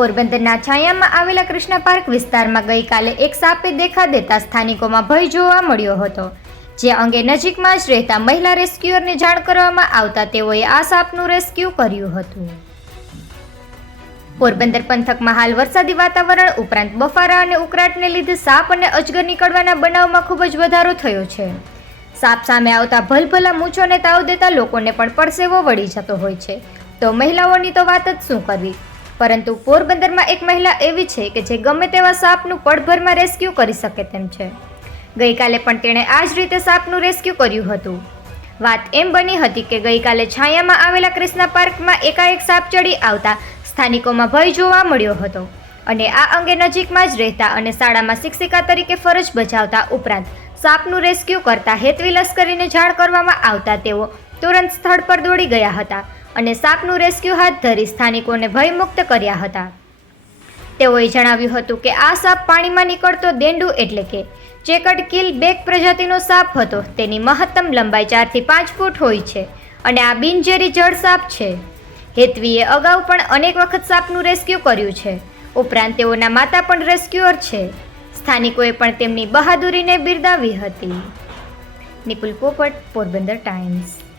પોરબંદરના છાયામાં આવેલા કૃષ્ણ પાર્ક વિસ્તારમાં ગઈકાલે એક સાપે દેખા દેતા સ્થાનિકોમાં ભય જોવા મળ્યો હતો. જે અંગે નજીકમાં જ રહેતા મહિલા રેસ્ક્યુઅરને જાણ કરવામાં આવતા તેઓએ આ સાપનું રેસ્ક્યુ કર્યું હતું. પોરબંદર પંથકમાં હાલ વરસાદી વાતાવરણ ઉપરાંત બફારા અને ઉકળાટને લીધે સાપ અને અજગર નીકળવાના બનાવમાં ખૂબ જ વધારો થયો છે. સાપ સામે આવતા ભલભલા મૂછોને તાવ દેતા લોકોને પણ પરસેવો વળી જતો હોય છે. તો મહિલાઓની તો વાત જ શું કરવી? પરંતુ પોરબંદરમાં એક મહિલા એવી છે કે જે ગમે તેવા સાપનું પડભરમાં રેસ્ક્યુ કરી શકે તેમ છે. ગઈકાલે પણ તેણે આ જ રીતે સાપનું રેસ્ક્યુ કર્યું હતું. વાત એમ બની હતી કે ગઈકાલે છાયામાં આવેલા કૃષ્ણા પાર્કમાં એકાએક સાપ ચડી આવતા સ્થાનિકોમાં ભય જોવા મળ્યો હતો અને આ અંગે નજીકમાં જ રહેતા અને શાળામાં શિક્ષિકા તરીકે ફરજ બજાવતા ઉપરાંત સાપનું રેસ્ક્યુ કરતા હેતવી લશ્કરીને જાણ કરવામાં આવતા તેઓ તુરંત સ્થળ પર દોડી ગયા હતા. અને સાપનું રેસ્ક્યુ હાથ ધરી સ્થાનિકોને ભયમુક્ત કર્યા હતા. તેઓએ જણાવ્યું હતું કે આ સાપ પાણીમાં નીકળતો દેંડુ એટલે કે ચેકટ કિલ બેક પ્રજાતિનો સાપ હતો. તેની મહત્તમ લંબાઈ ચારથી પાંચ ફૂટ હોય છે અને આ બિનઝેરી જળ સાપ છે. હેતવીએ અગાઉ પણ અનેક વખત સાપનું રેસ્ક્યુ કર્યું છે. ઉપરાંત તેઓના માતા પણ રેસ્ક્યુઅર છે. સ્થાનિકોએ પણ તેમની બહાદુરીને બિરદાવી હતી. નિપુલ પોપટ, પોરબંદર ટાઈમ્સ.